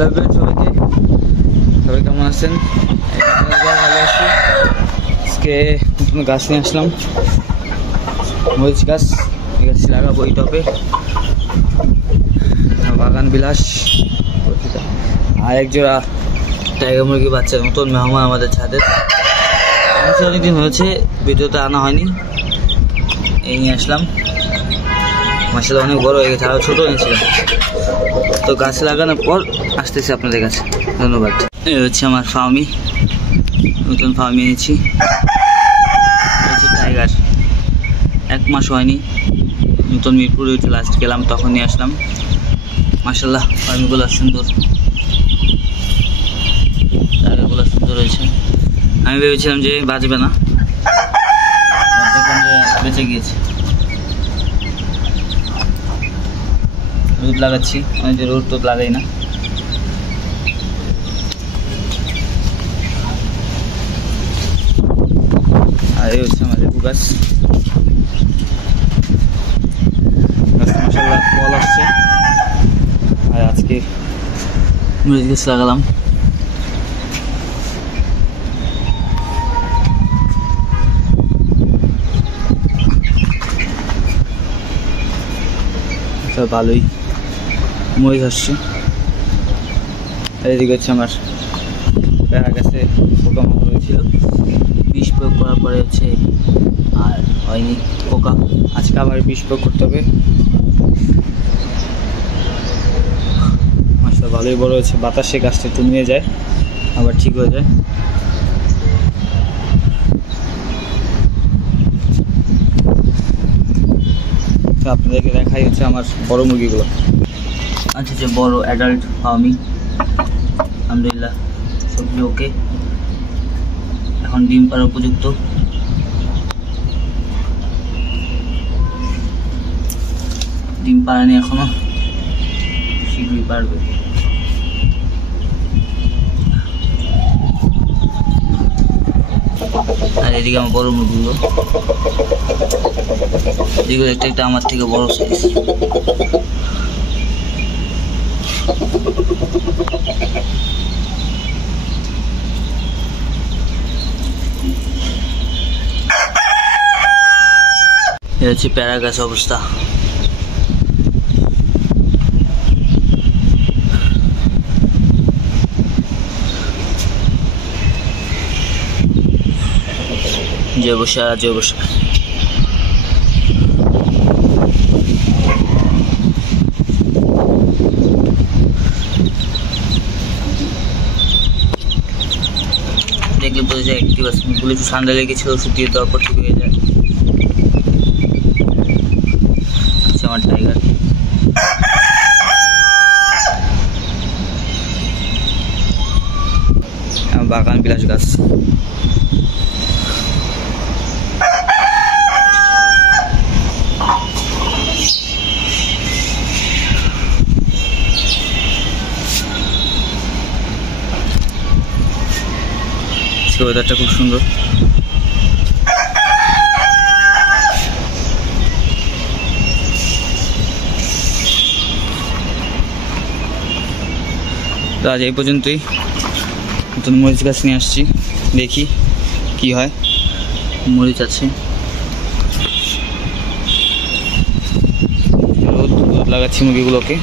Hello everyone, সবাই কেমন আছেন? ভালো আছি। আজকে নতুন গাছ নিয়ে আসলাম, মরিচ গাছ। এই গাছ লাগাবো এই টপে। বাগান বিলাস আর এক জোড়া টাইগার মুরগি বাচ্চা, নতুন মেহমান আমাদের ছাদের। অনেকদিন হয়েছে ভিডিওতে আনা হয়নি, এই নিয়ে আসলাম। মাশাআল্লাহ অনেক বড় হয়ে গেছে, আরও ছোটো এনেছিলাম। তো গাছ লাগানোর পর আসতেছি আপনাদের কাছে। ধন্যবাদ। এই হচ্ছে আমার ফার্মি, নতুন ফার্মি এনেছি। হচ্ছে টাইগার, 1 মাস হয়নি, নতুন মিরপুরে হচ্ছে লাস্ট গেলাম, তখন নিয়ে আসলাম। মাশাআল্লাহ ফার্মিগুলো সুন্দর, টাইগারগুলো সুন্দর হয়েছে। আমি ভেবেছিলাম যে বাঁচবে না, দেখলাম যে বেঁচে গিয়েছে। রোদ লাগাচ্ছি, আমি যে রোদ টোদ লাগাই না। আর এই হচ্ছে আমার লেবু গাছ। মাশাআল্লাহ ফল আসছে। আর আজকে মরিচ গাছ লাগালাম। ভালোই মরিচ আসছে। আর এদিকে হচ্ছে আমার পেয়ারা গাছে পোকামাকড় হয়েছিল, বিষ প্রয়োগ করার পরে হচ্ছে আর হয়নি পোকা। আজকে আবার বিষ প্রয়োগ করতে হবে। মাশাআল্লাহ ভালোই বড় হয়েছে, বাতাসে গাছটা একটু নিয়ে যায়, আবার ঠিক হয়ে যায়। আপনাদেরকে দেখাই হচ্ছে আমার বড় মুরগিগুলো। আচ্ছা, যে বড় অ্যাডাল্ট ফার্মি, আলহামদুলিল্লাহ সবজি ওকে, এখন ডিম পাড়ার উপযুক্ত। ডিম পাড়ানি এখনো, শীঘ্রই পারবে। আর এদিকে আমার বড় মুরগিগুলো, যেগুলো একটা একটা আমার থেকে বড় সাইজ। এ হচ্ছে প্যারা গাছ অবস্থা। যে বসা দেখলে বোঝা যায় অ্যাক্টিভ আছে। গুলো একটু ঠান্ডা লেগেছিল, ওষুধ দিয়ে দেওয়ার পর ঠিক হয়ে যায়। আচ্ছা, আমার টাইগার। বাগান বিলাস গাছ। ওয়েদারটা খুব সুন্দর। তো আজ এই পর্যন্তই। নতুন মরিচ গাছ নিয়ে আসছি, দেখি কি হয়। মরিচ আছে, রোদ লাগাচ্ছি মুরগিগুলোকে।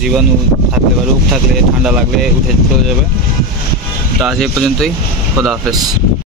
জীবাণু থাকলে বা রোগ থাকলে, ঠান্ডা লাগলে উঠে চলে যাবে। তো আজ এই পর্যন্তই। খোদা হাফেজ।